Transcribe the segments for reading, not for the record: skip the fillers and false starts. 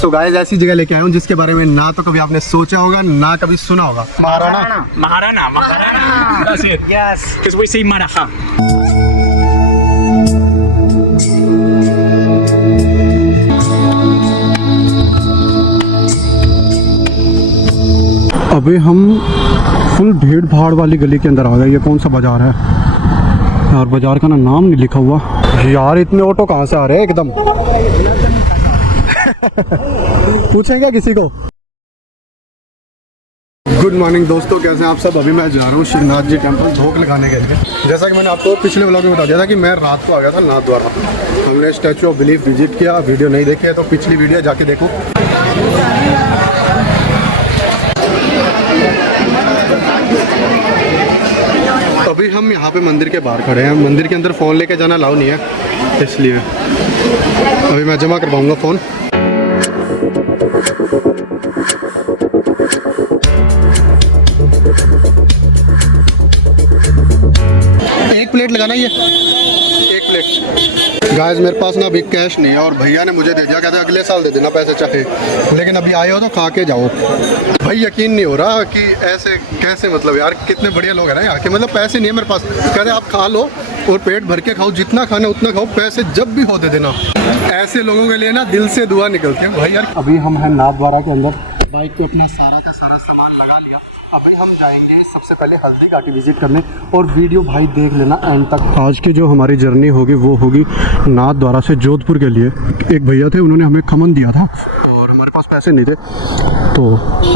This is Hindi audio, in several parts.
सो गाइस ऐसी जगह लेके आया हूँ जिसके बारे में ना तो कभी आपने सोचा होगा ना कभी सुना होगा। Maharana. Maharana. That's it. Yes. Because we say Maraha. अभी हम फुल भीड़ भाड़ वाली गली के अंदर आ गए। ये कौन सा बाजार है यार? बाजार का नाम नहीं लिखा हुआ यार। इतने ऑटो कहाँ से आ रहे हैं एकदम? पूछें क्या किसी को? गुड मॉर्निंग दोस्तों, कैसे हैं आप सब? अभी मैं जा रहा हूँ शिवनाथ जी टेम्पल धोख लगाने के लिए। जैसा कि मैंने आपको पिछले व्लॉग में बता दिया था कि मैं रात को आ गया था नाथ द्वारा। हमने स्टैचू ऑफ बिलीफ विजिट किया। वीडियो नहीं देखी है तो पिछली वीडियो जाके देखो। अभी हम यहाँ पे मंदिर के बाहर खड़े हैं। मंदिर के अंदर फ़ोन लेके जाना अलाउ नहीं है, इसलिए अभी मैं जमा करवाऊँगा फ़ोन। एक प्लेट लगाना, ये एक प्लेट। गाइस मेरे पास ना अभी कैश नहीं है और भैया ने मुझे दे दिया, कहते अगले साल दे देना पैसे चाहे, लेकिन अभी आए हो तो खा के जाओ। भाई यकीन नहीं हो रहा कि ऐसे कैसे, मतलब यार कितने बढ़िया लोग हैं ना यहाँ के। मतलब पैसे नहीं है मेरे पास, कहते आप खा लो और पेट भर के खाओ, जितना खाना उतना खाओ, पैसे जब भी हो दे देना। ऐसे लोगों के लिए ना दिल से दुआ निकलती है भाई यार। अभी हम हैं नाथ द्वारा के अंदर। बाइक पे अपना सारा का सारा सामान लगा लिया। अभी हम जाएंगे सबसे पहले हल्दी घाटी विजिट करने, और वीडियो भाई देख लेना एंड तक। आज की जो हमारी जर्नी होगी वो होगी नाथ द्वारा से जोधपुर के लिए। एक भैया थे, उन्होंने हमें खमन दिया था और हमारे पास पैसे नहीं थे, तो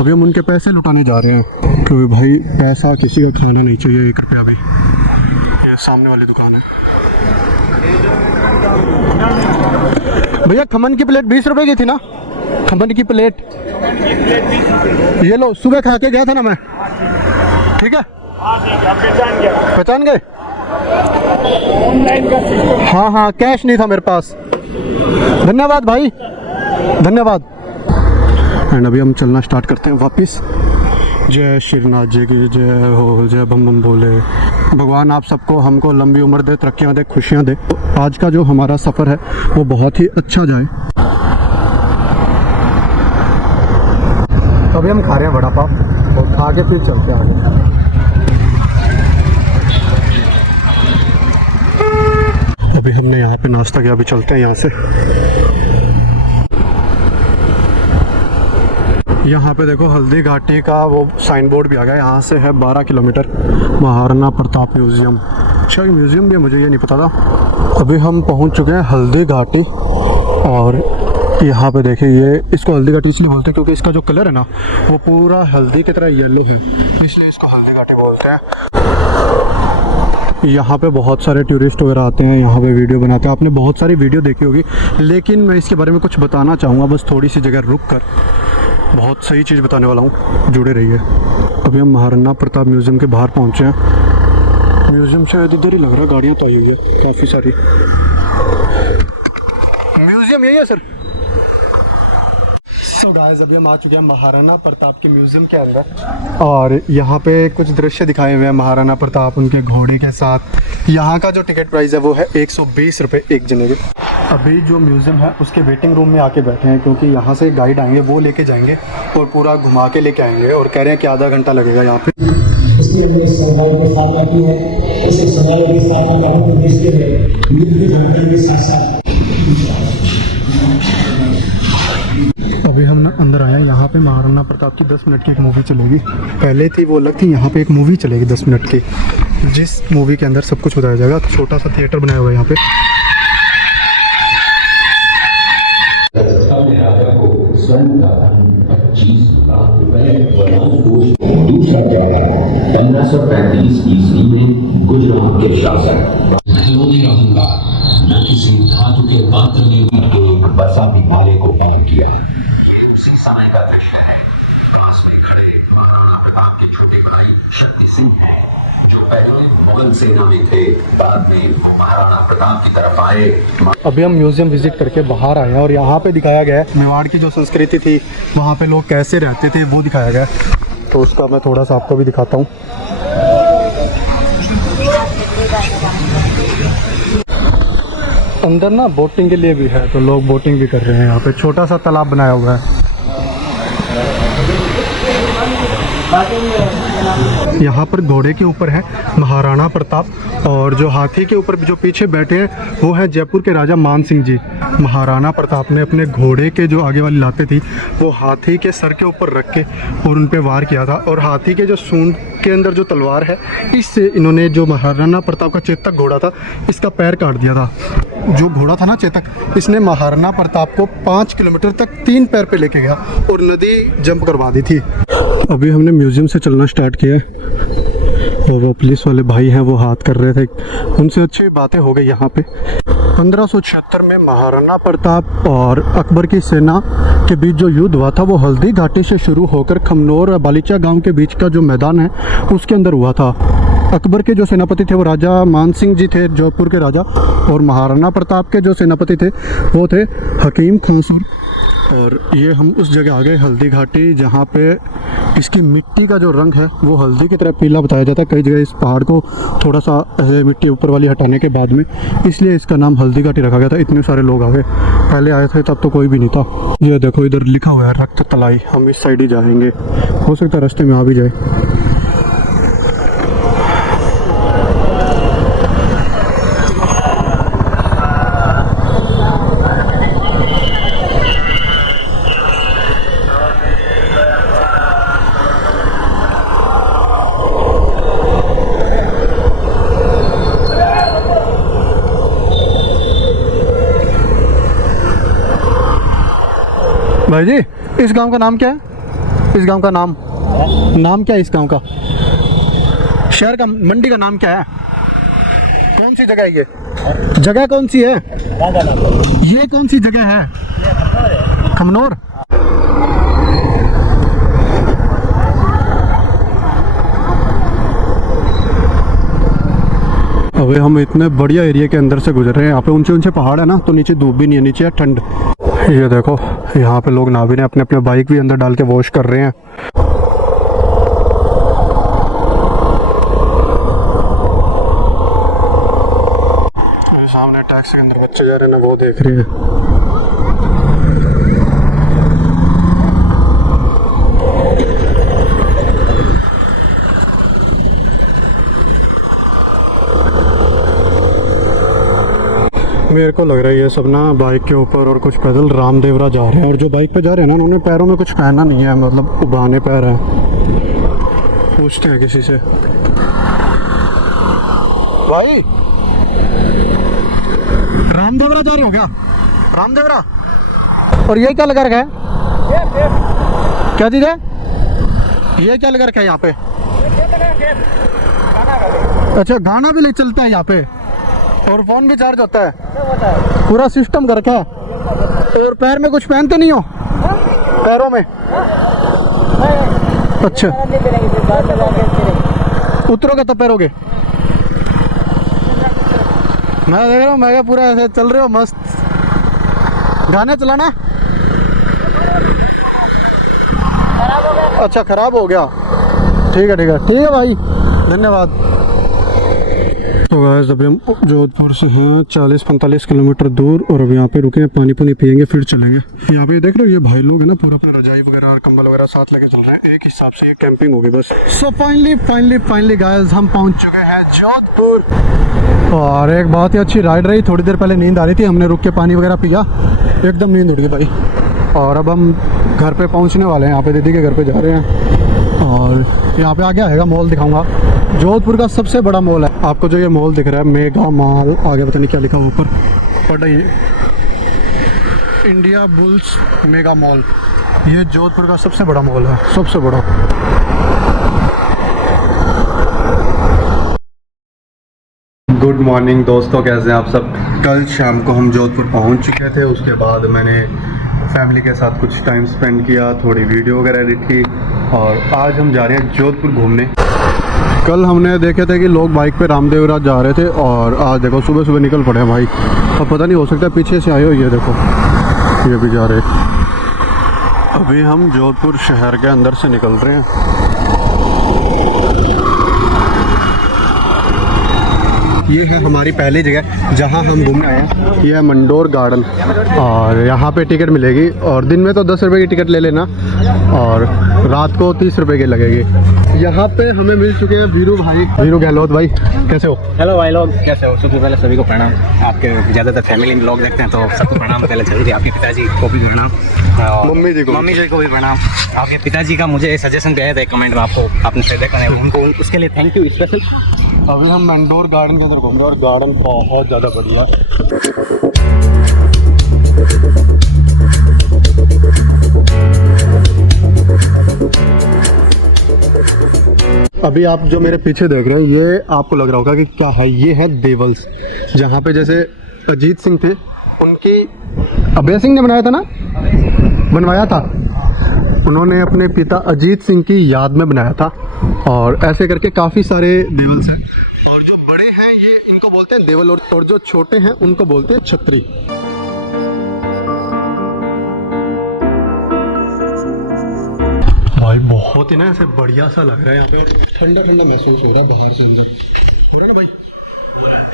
अभी हम उनके पैसे लुटाने जा रहे हैं, क्योंकि भाई पैसा किसी का खाना नहीं चाहिए। 1 रुपया भी। ये सामने वाली दुकान है। भैया खमन की प्लेट 20 रुपए की थी ना? खमन की प्लेट ये लो, सुबह खा के गया था ना मैं। ठीक है, पहचान गए? हाँ हाँ, कैश नहीं था मेरे पास। धन्यवाद भाई, धन्यवाद। एंड अभी हम चलना स्टार्ट करते हैं वापस। जय शिवनाथ जी की जय हो, जय बम बम भोले। भगवान आप सबको, हमको लंबी उम्र दे, तरक्कियाँ दे, खुशियाँ दे। आज का जो हमारा सफ़र है वो बहुत ही अच्छा जाए। अभी हम खा रहे हैं वड़ा पाव और खा के फिर चलते हैं आगे। अभी हमने यहाँ पे नाश्ता किया, अभी चलते हैं यहाँ से। यहाँ पे देखो हल्दी घाटी का वो साइन बोर्ड भी आ गया। यहाँ से है 12 किलोमीटर महाराणा प्रताप म्यूज़ियम। शायद म्यूज़ियम भी है, मुझे ये नहीं पता था। अभी हम पहुँच चुके हैं हल्दी घाटी, और यहाँ पे देखिए, ये इसको हल्दी घाटी इसलिए बोलते हैं क्योंकि इसका जो कलर है ना वो पूरा हल्दी की तरह येलो है, इसलिए इसको हल्दी घाटी बोलते हैं। यहाँ पे बहुत सारे टूरिस्ट वगैरह आते हैं, यहाँ पे वीडियो बनाते हैं। आपने बहुत सारी वीडियो देखी होगी, लेकिन मैं इसके बारे में कुछ बताना चाहूँगा, बस थोड़ी सी जगह रुक कर। बहुत सही चीज़ बताने वाला हूँ, जुड़े रहिए। अभी हम महाराणा प्रताप म्यूज़ियम के बाहर पहुँचे हैं। म्यूज़ियम शायद इधर ही लग रहा है, गाड़ियाँ तो आई हुई है काफ़ी सारी। म्यूज़ियम यही है सर। तो गाइस अभी हम आ चुके हैं महाराणा प्रताप के म्यूज़ियम के अंदर, और यहाँ पे कुछ दृश्य दिखाए हुए हैं महाराणा प्रताप उनके घोड़े के साथ। यहाँ का जो टिकट प्राइस है वो है 120 रुपये एक जने के। अभी जो म्यूज़ियम है उसके वेटिंग रूम में आके बैठे हैं, क्योंकि यहाँ से गाइड आएंगे, वो लेके जाएंगे और पूरा घुमा के लेके आएंगे, और कह रहे हैं कि आधा घंटा लगेगा यहाँ पे। अभी हम ना अंदर आए हैं। यहाँ पे महाराणा प्रताप की 10 मिनट की एक मूवी चलेगी। पहले थी वो अलग थी, यहाँ पे एक मूवी चलेगी 10 मिनट की, जिस मूवी के अंदर सब कुछ बताया जाएगा। छोटा सा थिएटर बनाया हुआ है यहाँ पे। दूसरा जवाब 1535 ईस्वी में गुजरात के शासक रहूंगा न किसी धातु के पात्र ने एक बसा भी माले को पार किया। ये उसी समय का दृश्य है। पास में खड़े महाराणा प्रताप के छोटे भाई शक्ति सिंह हैं, जो पहले मुगल सेना में थे, बाद में वो महाराणा प्रताप की तरफ आए। अभी हम म्यूज़ियम विजिट करके बाहर आए हैं, और यहाँ पे दिखाया गया है मेवाड़ की जो संस्कृति थी, वहाँ पे लोग कैसे रहते थे वो दिखाया गया है। तो उसका मैं थोड़ा सा आपको भी दिखाता हूँ। अंदर ना बोटिंग के लिए भी है, तो लोग बोटिंग भी कर रहे हैं। यहाँ पे छोटा सा तालाब बनाया हुआ है। यहाँ पर घोड़े के ऊपर है महाराणा प्रताप, और जो हाथी के ऊपर जो पीछे बैठे हैं वो है जयपुर के राजा मान सिंह जी। महाराणा प्रताप ने अपने घोड़े के जो आगे वाली लातें थी वो हाथी के सर के ऊपर रख के और उन पे वार किया था, और हाथी के जो सूंड के अंदर जो तलवार है इससे इन्होंने जो महाराणा प्रताप का चेतक घोड़ा था इसका पैर काट दिया था। जो घोड़ा था ना चेतक, इसने महाराणा प्रताप को 5 किलोमीटर तक 3 पैर पे लेके गया और नदी जंप करवा दी थी। अभी हमने म्यूजियम से चलना स्टार्ट किया है, और वो पुलिस वाले भाई हैं वो हाथ कर रहे थे, उनसे अच्छी बातें हो गई यहाँ पे। 1576 में महाराणा प्रताप और अकबर की सेना के बीच जो युद्ध हुआ था वो हल्दी घाटी से शुरू होकर खमनोर और बालीचा गांव के बीच का जो मैदान है उसके अंदर हुआ था। अकबर के जो सेनापति थे वो राजा मान सिंह जी थे, जयपुर के राजा, और महाराणा प्रताप के जो सेनापति थे वो थे हकीम खान सुर। और ये हम उस जगह आ गए हल्दी घाटी, जहाँ पे इसकी मिट्टी का जो रंग है वो हल्दी की तरह पीला बताया जाता है। कई जगह इस पहाड़ को थोड़ा सा ऐसे मिट्टी ऊपर वाली हटाने के बाद में इसलिए इसका नाम हल्दी घाटी रखा गया था। इतने सारे लोग आ गए, पहले आए थे तब तो कोई भी नहीं था। ये देखो इधर लिखा हुआ है रक्त तलाई, हम इस साइड ही जाएंगे, हो सकता है रास्ते में आ भी जाए। भाई जी, इस गांव का नाम क्या है? इस गांव का नाम क्या है इस गांव का? शहर का, मंडी का नाम क्या है? कौन सी जगह है ये? जगह कौन सी है? ये कौन सी जगह है? खमनोर। अबे हम इतने बढ़िया एरिया के अंदर से गुजर रहे हैं। यहाँ पे ऊंचे ऊंचे पहाड़ है ना, तो नीचे धूप भी नहीं है, नीचे है ठंड। ये देखो यहाँ पे लोग नहा भी रहे हैं, अपने अपने बाइक भी अंदर डाल के वॉश कर रहे हैं। सामने टैक्सी के अंदर बच्चे जा रहे हैं ना, वो देख रहे हैं। मेरे को लग रहा है ये सब ना बाइक के ऊपर और कुछ पैदल रामदेवरा जा रहे हैं, और जो बाइक पे जा रहे हैं ना उन्होंने पैरों में कुछ पहना नहीं है, मतलब उबाने पैर हैं। पूछते हैं किसी से, भाई रामदेवरा जा रहे हो क्या? रामदेवरा। और ये क्या लगा रखा है? क्या चीज़ है ये? क्या लगा रखा है यहाँ पे? अच्छा, गाना भी ले चलता है यहाँ पे, और फोन भी चार्ज होता है, पूरा सिस्टम कर रखा है। और पैर में कुछ पहनते नहीं हो? पैरों में? अच्छा, उतरोगे तब पैरोगे? मैं देख रहा हूँ, मैं पूरा ऐसे चल रहे हो मस्त, गाने चलाना। अच्छा, खराब हो गया, ठीक है ठीक है ठीक है भाई, धन्यवाद। तो गाइस अभी हम जोधपुर से हैं 40-45 किलोमीटर दूर, और अब यहाँ पे रुके हैं, पानी पुनी पियेंगे फिर चलेंगे। यहाँ पे देख रहे हो ये भाई लोग हैं ना, पूरा अपना रजाई वगैरह और कंबल वगैरह साथ लेके चल रहे हैं। एक हिसाब से ये कैंपिंग होगी बस। सो फाइनली गाइस हम पहुँच चुके हैं जोधपुर, और एक बहुत ही अच्छी राइड रही। थोड़ी देर पहले नींद आ रही थी, हमने रुक के पानी वगैरह पिया, एकदम नींद उड़ गई भाई। और अब हम घर पे पहुँचने वाले हैं, यहाँ पे दीदी के घर पे जा रहे हैं, और यहाँ पे आगे आएगा मॉल दिखाऊंगा। जोधपुर का सबसे बड़ा मॉल है, आपको जो ये मॉल दिख रहा है मेगा मॉल, आगे पता नहीं क्या लिखा हुआ ऊपर, पढ़िए इंडिया बुल्स मेगा मॉल। ये जोधपुर का सबसे बड़ा मॉल है, सबसे बड़ा। गुड मॉर्निंग दोस्तों, कैसे हैं आप सब? कल शाम को हम जोधपुर पहुंच चुके थे, उसके बाद मैंने फैमिली के साथ कुछ टाइम स्पेंड किया, थोड़ी वीडियो वगैरह एडिट की, और आज हम जा रहे हैं जोधपुर घूमने। कल हमने देखे थे कि लोग बाइक पे रामदेवरा जा रहे थे, और आज देखो सुबह सुबह निकल पड़े हैं भाई। अब पता नहीं, हो सकता है पीछे से आए हो, ये देखो ये भी जा रहे हैं। अभी हम जोधपुर शहर के अंदर से निकल रहे हैं। ये है हमारी पहली जगह जहाँ हम घूमने आए हैं। ये है मंडोर गार्डन और यहाँ पे टिकट मिलेगी और दिन में तो 10 रुपये की टिकट ले लेना और रात को 30 रुपये की लगेगी। यहाँ पे हमें मिल चुके हैं वीरू भाई, वीरू गहलोत भाई, कैसे हो? हेलो भाई लोग, कैसे हो? सबसे पहले सभी को प्रणाम। आपके ज़्यादातर फैमिली ब्लॉग देखते हैं तो सबको प्रणाम पहले जरूरी। आपके पिताजी को भी प्रणाम, मम्मी जी को भी प्रणाम। आपके पिताजी का मुझे सजेशन दिया था कमेंट में, आपको आपने शायद देखा है, उनको उसके लिए थैंक यू स्पेशल। अभी हम मंडोर गार्डन के अंदर घूम रहे हैं और गार्डन बहुत ज़्यादा बढ़िया। अभी आप जो मेरे पीछे देख रहे हैं ये आपको लग रहा होगा कि क्या है, ये है देवल्स, जहाँ पे जैसे अजीत सिंह थे उनकी अभय सिंह ने बनाया था ना, बनवाया था उन्होंने अपने पिता अजीत सिंह की याद में बनाया था। और ऐसे करके काफ़ी सारे देवल्स हैं और जो बड़े हैं ये इनको बोलते हैं देवल और जो छोटे हैं उनको बोलते हैं छत्री। भाई बहुत ही ना ऐसे बढ़िया सा लग रहा है, यहाँ पे ठंडा ठंडा महसूस हो रहा है बाहर से अंदर। भाई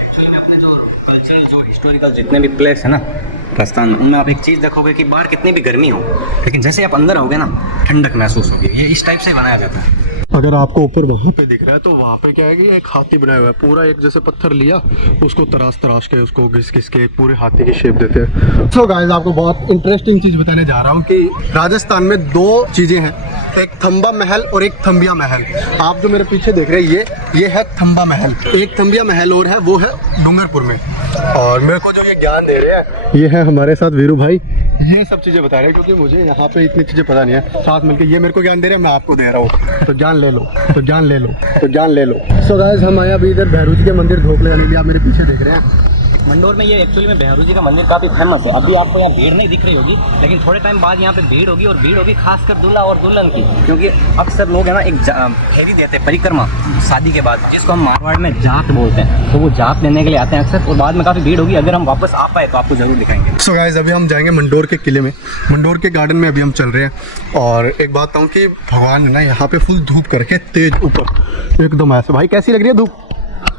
एक्चुअली में अपने जो कल्चरल जो हिस्टोरिकल जितने भी प्लेस है ना राजस्थान, उनमें आप एक चीज़ देखोगे कि बाहर कितनी भी गर्मी हो लेकिन जैसे आप अंदर होगे ना ठंडक महसूस होगी। ये इस टाइप से बनाया जाता है। अगर आपको ऊपर वहाँ पे दिख रहा है तो वहाँ पे क्या है कि एक हाथी बनाया हुआ है, पूरा एक जैसे पत्थर लिया उसको तराश के उसको घिस के एक पूरे हाथी की शेप देते हैं। सो गाइस आपको बहुत इंटरेस्टिंग चीज़ बताने जा रहा हूँ कि राजस्थान में 2 चीज़ें हैं, एक थंबा महल और एक थंबिया महल। आप जो मेरे पीछे देख रहे हैं ये है थंबा महल, एक थंबिया महल और है वो है डूंगरपुर में। और मेरे को जो ये ज्ञान दे रहे हैं ये है हमारे साथ वीरू भाई, ये सब चीज़ें बता रहे हैं क्योंकि मुझे यहाँ पे इतनी चीज़ें पता नहीं है। साथ मिलकर ये मेरे को ज्ञान दे रहे हैं, मैं आपको दे रहा हूँ, तो ज्ञान ले लो, तो ज्ञान ले लो, तो ज्ञान ले लो। सो गाइस हम आए अभी इधर भैरू जी के मंदिर ढोकले जाने के लिए, आप मेरे पीछे देख रहे हैं। मंडोर में ये एक्चुअली में भैरू जी का मंदिर काफ़ी फेमस है। अभी आपको यहाँ भीड़ नहीं दिख रही होगी लेकिन थोड़े टाइम बाद यहाँ पे भीड़ होगी और भीड़ होगी खासकर दूल्हा और दुल्हन की, क्योंकि अक्सर लोग है ना एक फेरी देते हैं परिक्रमा शादी के बाद, जिसको हम मारवाड़ में जात बोलते हैं, तो वो जात लेने के लिए आते हैं अक्सर और बाद में काफ़ी भीड़ होगी। अगर हम वापस आ पाए तो आपको जरूर दिखाएंगे। सो गाइस अभी हम जाएंगे मंडोर के किले में, मंडोर के गार्डन में अभी हम चल रहे हैं। और एक बात कहूँ कि भगवान ने ना यहाँ पे फुल धूप करके तेज ऊपर एकदम ऐसे। भाई कैसी लग रही है धूप?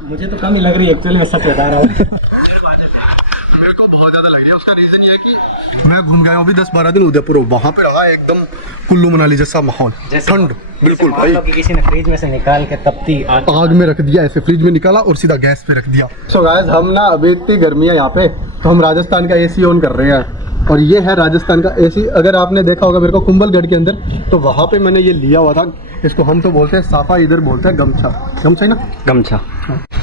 मुझे तो कम ही लग रही है एक्चुअली, मैं सच बता रहा हूँ। मेरे को बहुत ज़्यादा लग रही है। उसका रीज़न ये है कि मैं घूम गया हूँ अभी 10-12 दिन उदयपुर, वहाँ पे रहा एकदम कुल्लू मनाली जैसा माहौल, ठंड बिल्कुल भाई। किसी ने फ्रिज में से निकाल के तपती आग में रख दिया, ऐसे फ्रिज में निकाला और सीधा गैस पे रख दिया। सो गाइस हम ना अभी इतनी गर्मी है यहाँ पे तो हम राजस्थान का एसी ऑन कर रहे हैं और ये है राजस्थान का एसी। अगर आपने देखा होगा मेरे को कुंभलगढ़ के अंदर, तो वहाँ पे मैंने ये लिया हुआ था। इसको हम तो बोलते हैं साफा, इधर बोलते हैं गमछा। गमछा है ना, गमछा।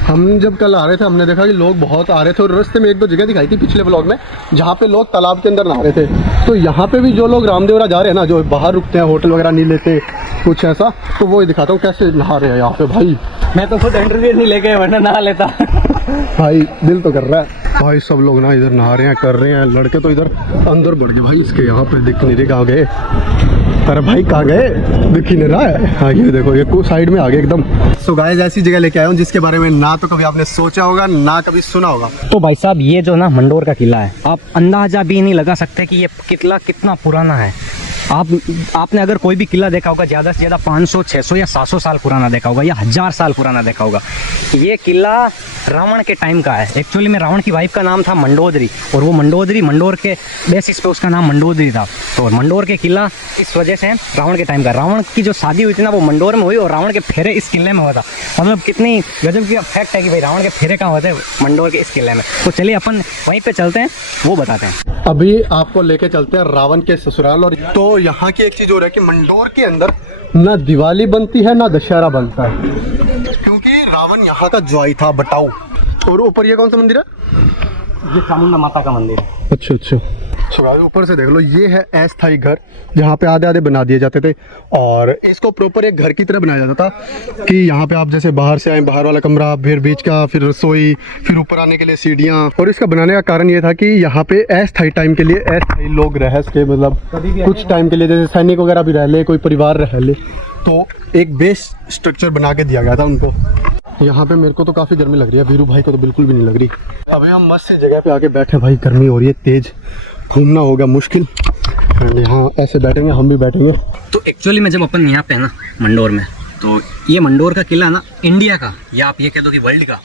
हम जब कल आ रहे थे हमने देखा कि लोग बहुत आ रहे थे और रास्ते में 1-2 जगह दिखाई थी पिछले व्लॉग में जहाँ पे लोग तालाब के अंदर नहा रहे थे। तो यहाँ पे भी जो लोग रामदेवरा जा रहे हैं ना, जो बाहर रुकते हैं, होटल वगैरह नहीं लेते कुछ ऐसा, तो वो दिखाता हूँ कैसे नहा रहे हैं यहाँ पे। भाई मैं तो खुद इंटरव्यू नहीं लेके वरना नहा लेता। भाई दिल तो कर रहा है भाई, सब लोग ना इधर नहा रहे हैं, कर रहे हैं। लड़के तो इधर अंदर बढ़ गए भाई, इसके यहाँ पे दिख नहीं रहे कहाँ गए। अरे भाई कहाँ गए, दिख ही नहीं रहा है। हाँ ये देखो ये साइड में आ गए एकदम। सो गाइस ऐसी जगह लेके आया हूँ जिसके बारे में ना तो कभी आपने सोचा होगा ना कभी सुना होगा। तो भाई साहब ये जो ना मंडोर का किला है, आप अंदाजा भी नहीं लगा सकते कि ये किला कितना पुराना है। आपने अगर कोई भी किला देखा होगा ज़्यादा से ज़्यादा 500, 600 या 700 साल पुराना देखा होगा या 1000 साल पुराना देखा होगा। ये किला रावण के टाइम का है। एक्चुअली में रावण की वाइफ का नाम था मंडोदरी और वो मंडोर के बेसिस पे उसका नाम मंडोदरी था। तो मंडोर के किला इस वजह से रावण के टाइम का। रावण की जो शादी हुई थी ना वो मंडोर में हुई और रावण के फेरे इस किले में हुआ था। मतलब कितनी गजब की फैक्ट है कि भाई रावण के फेरे कहाँ होते हैं, मंडोर के इस किले में। तो चलिए अपन वहीं पर चलते हैं, वो बताते हैं। अभी आपको लेके चलते हैं रावण के ससुराल। और तो यहाँ की एक चीज़ हो रहा है कि मंडोर के अंदर ना दिवाली बनती है ना दशहरा बनता है, क्योंकि रावण यहाँ का ज्वाई था, बटाऊ। और ऊपर ये कौन सा मंदिर है? ये चामुंडा माता का मंदिर है। अच्छा अच्छा। ऊपर से देख लो, ये है अस्थायी घर जहाँ पे आधे आधे बना दिए जाते थे और इसको प्रॉपर एक घर की तरह बनाया जाता था कि यहाँ पे आप जैसे बाहर से आए, बाहर वाला कमरा, फिर बीच का, फिर रसोई, फिर ऊपर आने के लिए सीढ़ियाँ। और इसका बनाने का कारण ये था कि यहाँ पे अस्थायी टाइम के लिए अस्थायी लोग रह सके, मतलब कुछ टाइम के लिए, जैसे सैनिक वगैरह भी रह ले, कोई परिवार रह ले, तो एक बेस स्ट्रक्चर बना के दिया गया था उनको। यहाँ पे मेरे को तो काफ़ी गर्मी लग रही है, वीरू भाई को तो बिल्कुल भी नहीं लग रही। अभी हम मस्त सी जगह पे आके बैठे, भाई गर्मी हो रही है तेज, घूमना होगा मुश्किल। यहाँ ऐसे बैठेंगे, हम भी बैठेंगे। तो एक्चुअली में जब अपन यहाँ पे है ना मंडोर में, तो ये मंडोर का किला ना इंडिया का या आप ये कह दो कि वर्ल्ड का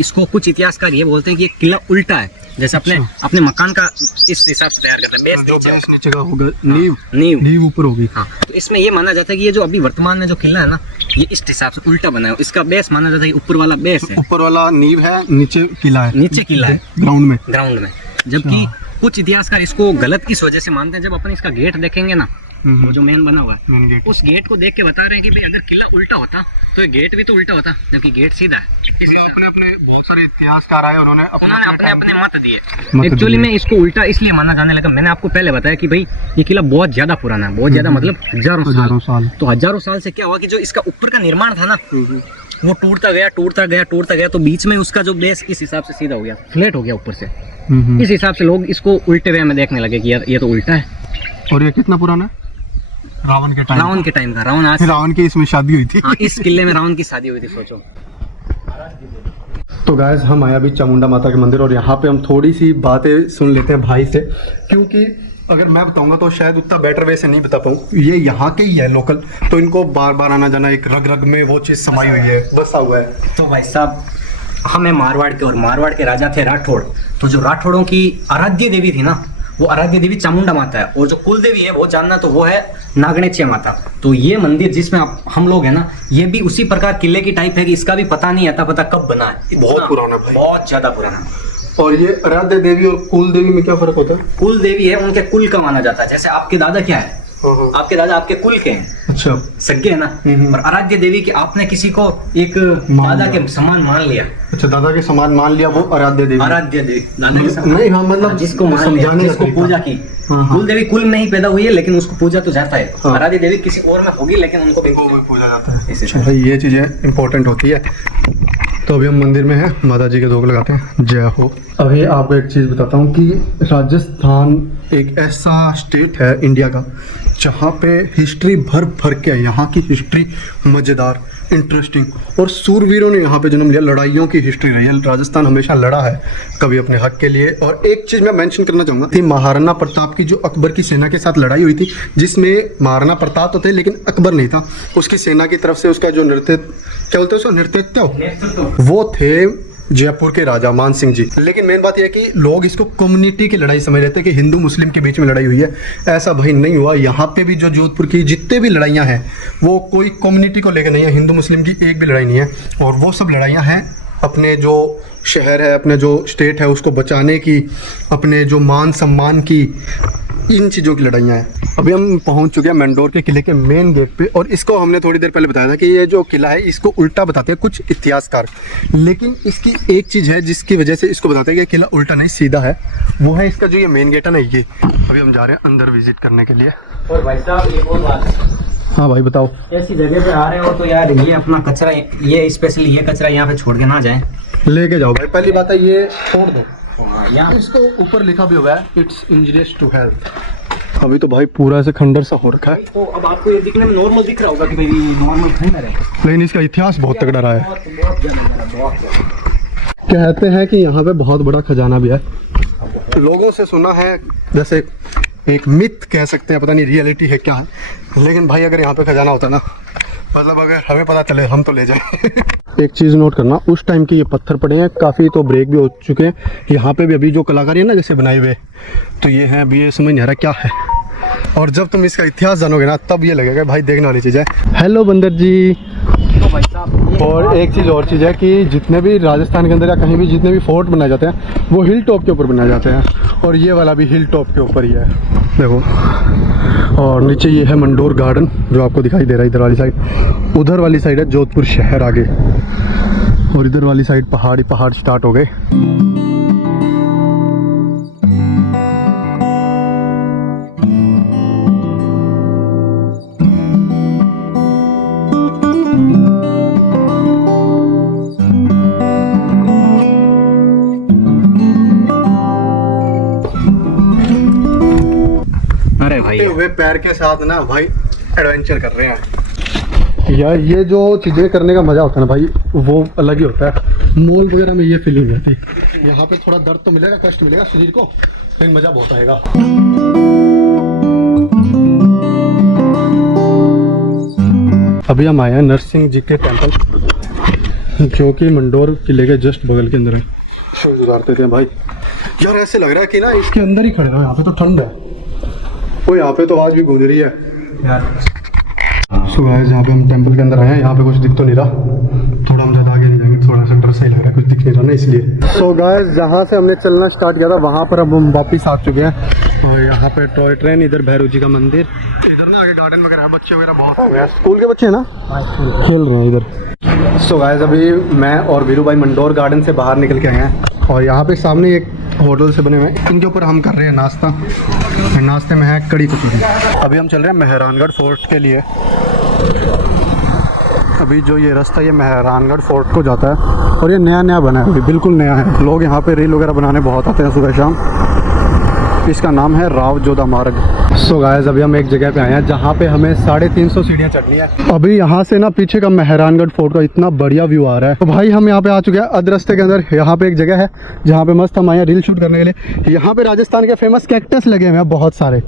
इसको कुछ इतिहासकार ये बोलते हैं कि ये किला उल्टा है, जैसे अपने अपने मकान का इस हिसाब से तैयार करते हैं। बेस जो नीचे बेस नीचे का होगा, नींव नींव ऊपर होगी। हाँ, तो इसमें ये माना जाता है कि ये जो अभी वर्तमान में जो किला है ना, ये इस हिसाब से उल्टा बना है। इसका बेस माना जाता है कि ऊपर वाला बेस है, ऊपर वाला नींव है, नीचे किला है, नीचे किला है ग्राउंड में। जबकि कुछ इतिहासकार इसको गलत इस वजह से मानते हैं, जब अपन इसका गेट देखेंगे ना, वो जो मेन बना हुआ है, मेन गेट, उस गेट को देख के बता रहे हैं कि भाई अगर किला उल्टा होता तो ये गेट भी तो उल्टा होता, जबकि गेट सीधा है। अपने अपने बहुत सारे इतिहासकार आए, उन्होंने अपने अपने मत दिए। एक्चुअली में इसको उल्टा इसलिए माना जाने लगा, मैंने आपको पहले बताया कि भाई ये किला बहुत ज्यादा पुराना है, बहुत ज्यादा मतलब हजारों साल। तो हजारों साल से क्या हुआ कि जो इसका ऊपर का निर्माण था ना, वो टूटता गया, तो बीच में उसका जो बेस इस हिसाब से सीधा हो गया, फ्लैट हो गया ऊपर से। इस हिसाब से लोग इसको उल्टे वे में देखने लगे कि यार ये तो उल्टा है। और ये कितना पुराना है? रावण के टाइम का। रावण की इसमें शादी हुई थी। हाँ, इस किले में रावण की शादी हुई थी, सोचो। तो गाइस, हम आया अभी चामुंडा माता के मंदिर, और यहाँ पे हम थोड़ी सी बातें सुन लेते हैं भाई से, क्योंकि अगर मैं बताऊंगा तो शायद उतना बेटर वे से नहीं बता पाऊँ। ये यहाँ के ही है लोकल, तो इनको बार बार आना जाना, एक रग रग में वो चीज़ समाई हुई है, बसा हुआ है। तो भाई साहब, हमें मारवाड़ के, और मारवाड़ के राजा थे राठौड़। तो जो राठौड़ों की आराध्य देवी थी ना, वो आराध्य देवी चामुंडा माता है, और जो कुल देवी है वो जानना तो वो है नागणेच्या माता। तो ये मंदिर जिसमें हम लोग है ना, ये भी उसी प्रकार किले की टाइप है कि इसका भी पता नहीं आता पता कब बना है। बहुत पुराना भाई, बहुत ज्यादा पुराना। और ये आराध्य देवी और कुल देवी में क्या फर्क होता है? कुल देवी है, उनके कुल का माना जाता है। जैसे आपके दादा क्या है, आपके दादा आपके कुल के हैं, अच्छा, सगे है ना। और आराध्य देवी की आपने किसी को एक दादा के समान मान लिया। अच्छा, दादा के समान मान लिया, वो आराध्य देवी। आराध्य देवी दादा के समान नहीं, हाँ मतलब जिसको मान लिया, जिसको पूजा की। कुल देवी कुल में ही पैदा हुई है, लेकिन उसको पूजा तो जाता है। आराध्य देवी किसी और में होगी, लेकिन उनको भी पूजा जाता है। अच्छा भाई, ये चीजें इंपॉर्टेंट होती है। तो अभी हम मंदिर में हैं, माता जी के धोख लगाते हैं। जय हो। अभी आपको एक चीज़ बताता हूँ कि राजस्थान एक ऐसा स्टेट है इंडिया का जहाँ पे हिस्ट्री भर भर के है। यहाँ की हिस्ट्री मज़ेदार, इंटरेस्टिंग, और सूरवीरों ने यहाँ पे जन्म लिया। लड़ाइयों की हिस्ट्री रही है, राजस्थान हमेशा लड़ा है, कभी अपने हक के लिए। और एक चीज़ मैं मेंशन करना चाहूँगा थी, महाराणा प्रताप की जो अकबर की सेना के साथ लड़ाई हुई थी, जिसमें महाराणा प्रताप तो थे लेकिन अकबर नहीं था। उसकी सेना की तरफ से उसका जो क्या बोलते हैं उसको, नेतृत्व, वो थे जयपुर के राजा मान सिंह जी। लेकिन मेन बात यह है कि लोग इसको कम्युनिटी की लड़ाई समझ रहे थे कि हिंदू मुस्लिम के बीच में लड़ाई हुई है। ऐसा भाई नहीं हुआ। यहाँ पे भी जो जोधपुर की जितने भी लड़ाइयाँ हैं, वो कोई कम्युनिटी को लेकर नहीं है, हिंदू मुस्लिम की एक भी लड़ाई नहीं है। और वो सब लड़ाइयाँ हैं अपने जो शहर है, अपने जो स्टेट है उसको बचाने की, अपने जो मान सम्मान की, इन चीज़ों की लड़ाइयाँ हैं। अभी हम पहुंच चुके हैं मंडोर के किले के मेन गेट पे, और इसको हमने थोड़ी देर पहले बताया था कि ये जो किला है इसको उल्टा बताते हैं कुछ इतिहासकार। लेकिन इसकी एक चीज़ है जिसकी वजह से इसको बताते हैं कि किला उल्टा नहीं सीधा है, वो है इसका जो ये मेन गेट है ना, ये। अभी हम जा रहे हैं अंदर विजिट करने के लिए। और भाई साहब, एक और बात, हाँ भाई बताओ। ऐसी जगह पे आ रहे हो तो यार ये अपना कचरा, ये स्पेशली ये कचरा यहाँ पे छोड़ के ना जाए, लेके जाओ भाई। पहली बात है ये छोड़ दो। यहाँ इसको ऊपर लिखा भी हुआ है, इट्स इंजरियस टू हेल्थ। अभी तो भाई पूरा ऐसे खंडर सा हो रखा है। तो अब आपको ये दिखने में नॉर्मल दिख रहा होगा कि भाई नॉर्मल खंडर है, लेकिन इसका इतिहास बहुत तगड़ा रहा है। बहुत ज्यादा। कहते हैं कि यहाँ पे बहुत बड़ा खजाना भी है। लोगों से सुना है, जैसे एक मिथ कह सकते हैं, पता नहीं रियलिटी है क्या है। लेकिन भाई अगर यहाँ पे खजाना होता ना, मतलब अगर हमें पता चले हम तो ले जाए। एक चीज़ नोट करना, उस टाइम के ये पत्थर पड़े हैं, काफ़ी तो ब्रेक भी हो चुके हैं। यहाँ पे भी अभी जो कलाकारी है ना जैसे बनाए हुए, तो ये है, अभी ये समझ नहीं आ रहा क्या है। और जब तुम इसका इतिहास जानोगे ना, तब ये लगेगा भाई देखने वाली चीज़ है। हेलो बंदर जी। और एक चीज़ और चीज़ है कि जितने भी राजस्थान के अंदर या कहीं भी जितने भी फोर्ट बनाए जाते हैं, वो हिल टॉप के ऊपर बनाए जाते हैं। और ये वाला भी हिल टॉप के ऊपर ही है, देखो। और नीचे ये है मंडोर गार्डन जो आपको दिखाई दे रहा है इधर वाली साइड। उधर वाली साइड है जोधपुर शहर आगे, और इधर वाली साइड पहाड़ स्टार्ट हो गए। अरे भाई हुए पैर के साथ ना भाई एडवेंचर कर रहे हैं यार। ये जो चीज़ें करने का मज़ा होता है ना भाई, वो अलग ही होता है। मॉल वगैरह में ये फीलिंग रहती है। यहाँ पे थोड़ा दर्द तो मिलेगा, कष्ट मिलेगा शरीर को, लेकिन मज़ा बहुत आएगा। अभी हम आए हैं नरसिंह जी के टेंपल। जो कि मंडोर किले के जस्ट बगल के अंदर है। शूज उतारते थे भाई। यार ऐसे लग रहा है कि ना इसके अंदर ही खड़े रहो, यहाँ पे तो ठंड है। वो यहाँ पे तो आवाज़ भी गूंज रही है यार। सो गाइस यहाँ पे हम टेंपल के अंदर आए हैं, यहाँ पे कुछ दिख तो नहीं रहा, थोड़ा हम ज़्यादा आगे नहीं जाएंगे, थोड़ा सा डर सा ही लग रहा है, कुछ दिख नहीं रहा ना इसलिए। सो गाइस जहाँ से हमने चलना स्टार्ट किया था वहाँ पर अब हम वापस आ चुके हैं। और यहाँ पे टॉय ट्रेन, इधर भैरव जी का मंदिर, इधर ना आगे गार्डन वगैरह है, बच्चे वगैरह बहुत हैं, स्कूल के बच्चे हैं ना खेल रहे हैं इधर। सो गाइस अभी मैं और वीरू भाई मंडोर गार्डन से बाहर निकल के आए हैं और यहाँ पे सामने एक होटल से बने हुए हैं, इनके ऊपर हम कर रहे हैं नाश्ता। नाश्ते में है कड़ी कचौरी। अभी हम चल रहे हैं मेहरानगढ़ फोर्ट के लिए। अभी जो ये रास्ता ये मेहरानगढ़ फोर्ट को जाता है और ये नया बना है, अभी बिल्कुल नया है। लोग यहाँ पे रील वगैरह बनाने बहुत आते हैं सुबह शाम। इसका नाम है राव जोधा मार्ग। सो गाइस अभी हम एक जगह पे आए हैं जहाँ पे हमें 350 सीढ़ियाँ चढ़नी है। अभी यहाँ से ना पीछे का मेहरानगढ़ फोर्ट का इतना बढ़िया व्यू आ रहा है। तो भाई हम यहाँ पे आ चुके हैं अध रास्ते के अंदर। यहाँ पे एक जगह है जहाँ पे मस्त हम आए हैं रील शूट करने के लिए। यहाँ पे राजस्थान के फेमस कैक्टस लगे हुए हैं बहुत सारे,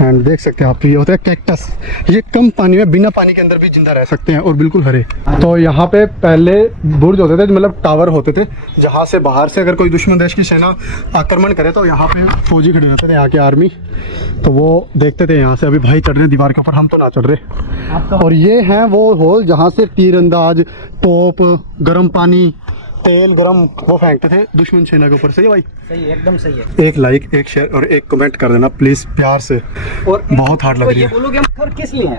एंड देख सकते हैं आप, ये होता है कैक्टस। ये कम पानी में बिना पानी के अंदर भी जिंदा रह सकते हैं और बिल्कुल हरे। तो यहाँ पे पहले बुर्ज होते थे, मतलब टावर होते थे, जहाँ से बाहर से अगर कोई दुश्मन देश की सेना आक्रमण करे तो यहाँ पे फौजी खड़े रहते थे, यहाँ की आर्मी, तो वो देखते थे यहाँ से। अभी भाई चढ़ रहे दीवार के ऊपर, हम तो ना चढ़ रहे। और ये हैं वो होल जहाँ से तीरंदाज, तोप, गर्म पानी, तेल गरम वो फेंकते थे दुश्मन सेना के ऊपर। सही है भाई? सही है, एकदम सही है। एक लाइक, एक शेयर और एक कमेंट कर देना प्लीज प्यार से। और बहुत हार्ड लग रही है। ये बोलोगे हम कर किस लिए हैं?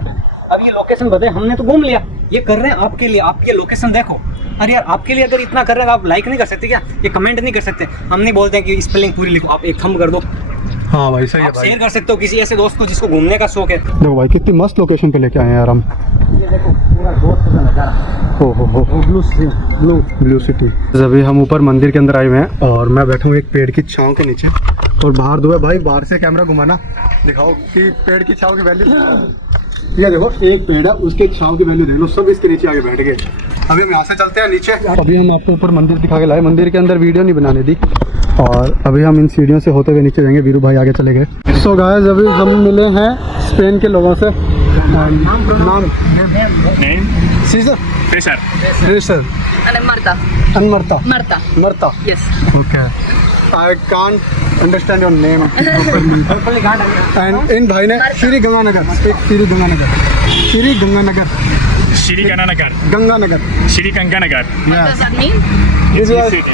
अब ये लोकेशन बताए, हमने तो घूम लिया, ये कर रहे हैं आपके लिए। आप ये लोकेशन देखो। अरे यार आपके लिए अगर इतना कर रहे हैं आप लाइक नहीं कर सकते क्या? ये कमेंट नहीं कर सकते? हम नहीं बोलते हैं कि स्पेलिंग पूरी लिखो, आप एक थंब कर दो। हाँ भाई सही है आप भाई। शेयर कर सकते हो किसी ऐसे दोस्त को जिसको घूमने का शौक है। देखो भाई कितनी मस्त लोकेशन पे लेके आए हैं यार हम। ये देखो पूरा दोस्त का नजारा। हो ब्लू सिटी। अभी हम ऊपर मंदिर के अंदर आए हुए हैं और मैं बैठा हूँ एक पेड़ की छांव के नीचे और बाहर दो है भाई। बाहर से कैमरा घुमाना, दिखाओ कि पेड़ की छांव की वैल्यू। ये देखो एक पेड़ है, उसके छांव की वैल्यू देख लो, सब इसके नीचे आगे बैठ गए। अभी हम यहाँ से चलते हैं नीचे। अभी हम आपको ऊपर मंदिर दिखा के लाए, मंदिर के अंदर वीडियो नहीं बनाने दी और अभी हम इन सीढ़ियों से होते हुए नीचे जाएंगे। वीरू भाई आगे चले गए। सो गाइस अभी हम मिले हैं स्पेन के लोगों से। नाम Name? Cesar Cesar. Cesar I'm Marta. and Marta. Marta. Yes. Okay. I can't understand your name properly. And इन भाई ने Shri Ganganagar, Shri Ganganagar, Shri Gananagar. Ganganagar. Shri Ganganagar. What does that mean? This is City.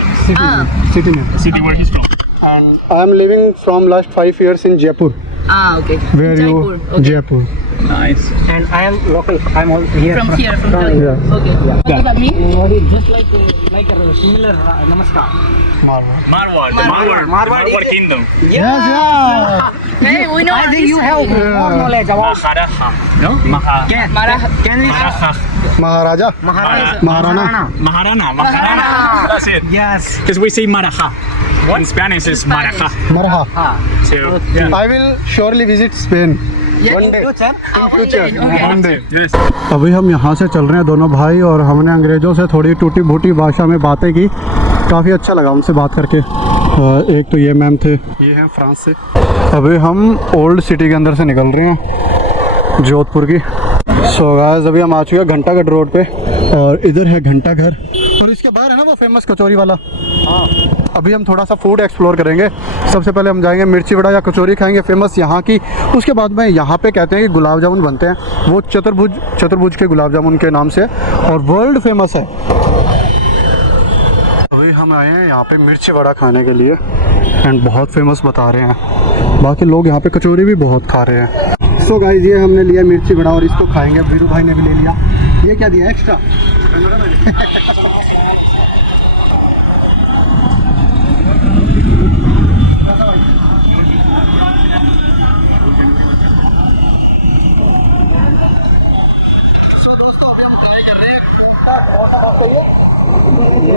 city name. City where he's from. And I am living from last 5 years in Jaipur. Okay. Where Jaipur. you? Okay. Jaipur. Nice. And I am local. I'm all here. From here, from Yeah. Jaipur. Okay. What does that mean? Just like a similar namaskar. Marwar. Marwar. The Marwar. Marwar Kingdom. Yes, yeah. Hey, we know. I think you have more knowledge about Maharaja. No? Can we Maharaja. Maharaja, Maharaja? Maharana. Maharana. That's it. Yes. Because we say Maraja. In Spanish it's Maraja. Marha. So, yeah. I will surely visit Spain. One day. Future? In future. Okay. One day. Yes. अभी हम यहाँ से चल रहे हैं दोनों भाई और हमने अंग्रेज़ों से थोड़ी टूटी फूटी भाषा में बातें की। काफ़ी अच्छा लगा उनसे बात करके। एक तो ये मैम थे, ये हैं फ्रांस से। अभी हम ओल्ड सिटी के अंदर से निकल रहे हैं, जोधपुर की। सो गाइस अभी हम आ चुके हैं घंटाघर रोड पे और इधर है घंटाघर और इसके बाहर है ना वो फेमस कचौरी वाला। अभी हम थोड़ा सा फूड एक्सप्लोर करेंगे। सबसे पहले हम जाएंगे मिर्ची वड़ा या कचौरी खाएंगे फेमस यहाँ की। उसके बाद में यहाँ पे कहते हैं कि गुलाब जामुन बनते हैं, वो चतुर्भुज के गुलाब जामुन के नाम से और वर्ल्ड फेमस है। अभी हम आए हैं यहाँ पे मिर्ची वड़ा खाने के लिए एंड बहुत फेमस बता रहे हैं। बाकी लोग यहाँ पे कचौरी भी बहुत खा रहे हैं। सो गाइस ये हमने लिया मिर्ची वड़ा और इसको खाएंगे। वीरू भाई ने भी ले लिया। ये क्या दिया एक्स्ट्रा?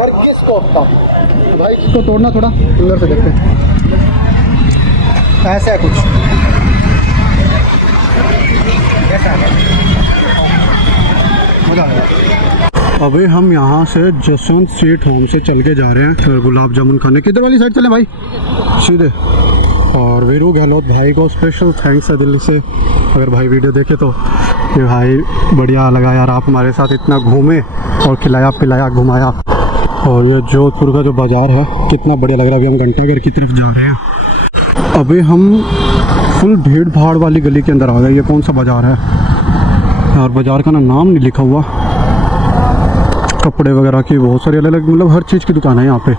और किसको भाई इसको तोड़ना थोड़ा अंदर से देखते हैं। ऐसा है कुछ मजा आया। अभी हम यहाँ से जसवंत स्वीट होम से चल के जा रहे हैं गुलाब जामुन खाने। किधर वाली साइड चले भाई? सीधे। और वीरू गहलोत भाई को स्पेशल थैंक्स है दिल्ली से, अगर भाई वीडियो देखे तो। ये भाई बढ़िया लगा यार, आप हमारे साथ इतना घूमे और खिलाया पिलाया घुमाया। और ये जोधपुर का जो बाज़ार है कितना बढ़िया लग रहा है। अभी हम घंटाघर की तरफ जा रहे हैं। अभी हम फुल भीड़ भाड़ वाली गली के अंदर आ गए। ये कौन सा बाज़ार है यार? बाज़ार का नाम नहीं लिखा हुआ। कपड़े वगैरह की बहुत सारी अलग अलग मतलब हर चीज़ की दुकान है यहाँ पे। ये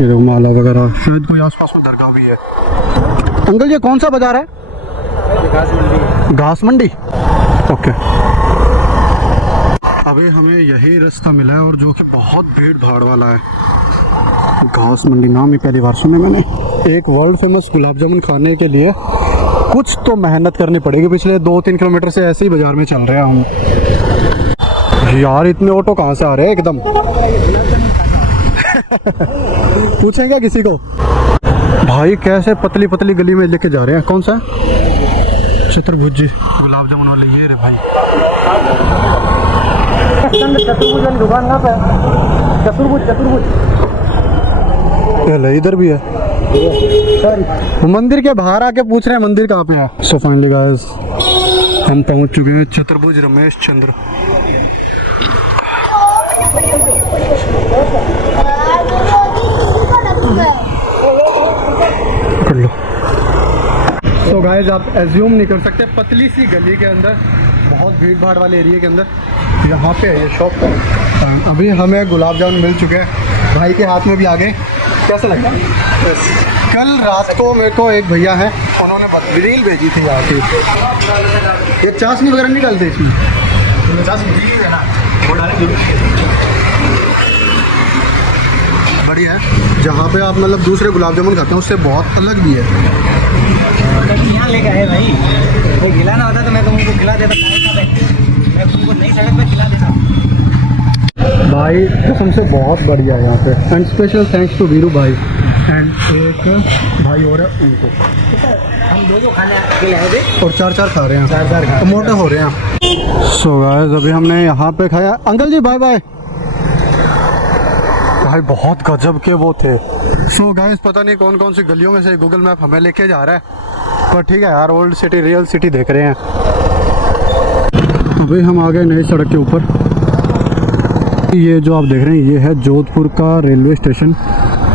देखो माला वगैरह, शायद कोई आसपास में दरगाह भी है। अंकल ये कौन सा बाज़ार है? घास मंडी। ओके, अभी हमें यही रास्ता मिला है और जो कि बहुत भीड़ भाड़ वाला है। घास मंडी नाम ही पहली बार सुना मैंने। एक वर्ल्ड फेमस गुलाब जामुन खाने के लिए कुछ तो मेहनत करनी पड़ेगी। पिछले 2-3 किलोमीटर से ऐसे ही बाजार में चल रहे हैं हम। यार इतने ऑटो कहाँ से आ रहे हैं एकदम? पूछें क्या किसी को? भाई कैसे पतली पतली गली में लेके जा रहे हैं। कौन सा? चतुर्भुज जी गुलाब जामुन वाले। ये रे भाई दुकान कहाँ पे? चतुर्भुज इधर भी है। मंदिर के बाहर आके पूछ रहे हैं मंदिर कहाँ पे है। सो फाइनली गाइस हम पहुंच चुके हैं चतुर्भुज रमेश चंद्र। कर लो। सो गाइस आप एज्यूम नहीं कर सकते, पतली सी गली के अंदर बहुत भीड़ भाड़ वाले एरिया के अंदर यहाँ पे है ये शॉप। अभी हमें गुलाब जामुन मिल चुके हैं, भाई के हाथ में भी आ गए। कैसा लगा? कल रात को मेरे को एक भैया हैं, उन्होंने रील भेजी थी यहाँ की। ये चाशनी वगैरह नहीं डालते इसमें? है ना, वो डालेंगे। बढ़िया है। जहाँ पे आप मतलब दूसरे गुलाब जामुन खाते हैं उससे बहुत अलग भी है। यहाँ लेके आए भाई, वो खिलाना होता तो मैं तुमको खिला देता। मैं तुमको नहीं सड़क पे खिला देता भाई। कसम से बहुत बढ़िया है यहाँ पे। And special thanks to Veeru भाई एंड एक भाई और है उनको। हम दो खाने के लिए आए थे और 4 खा रहे हैं। 4 तो मोटे हो रहे हैं। सो गाइस अभी हमने यहाँ पे खाया। अंकल जी बाय बाय। भाई बहुत गजब के वो थे। सो गाइस पता नहीं कौन कौन सी गलियों में से गूगल मैप हमें लेके जा रहा है, पर ठीक है यार, ओल्ड सिटी रियल सिटी देख रहे हैं। अभी हम आ गए नई सड़क के ऊपर। ये जो आप देख रहे हैं ये है जोधपुर का रेलवे स्टेशन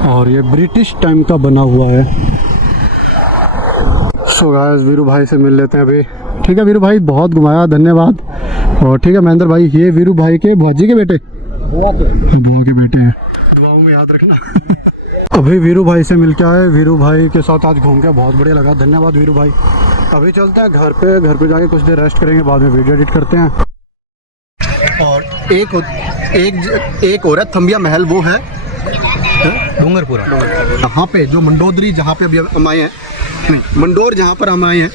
और ये ब्रिटिश टाइम का बना हुआ है। सो गाइस वीरू भाई से मिल लेते हैं अभी। ठीक है वीरू भाई, बहुत घुमाया, धन्यवाद। और ठीक है महेंद्र भाई, ये वीरू भाई के भाजी के बेटे, बुआ के बेटे हैं, दुआओं में याद रखना। अभी वीरू भाई से मिल के आए। वीरू भाई के साथ आज घूम के बहुत बढ़िया लगा, धन्यवाद वीरू भाई। अभी चलते हैं घर पे जाके कुछ देर रेस्ट करेंगे, बाद में वीडियो एडिट करते हैं। और एक और है थम्बिया महल, वो है डूंगरपुरा। यहाँ पे जो मंडोदरी, जहाँ पे अभी हम आए हैं, नहीं मंडोर जहाँ पर हम आए हैं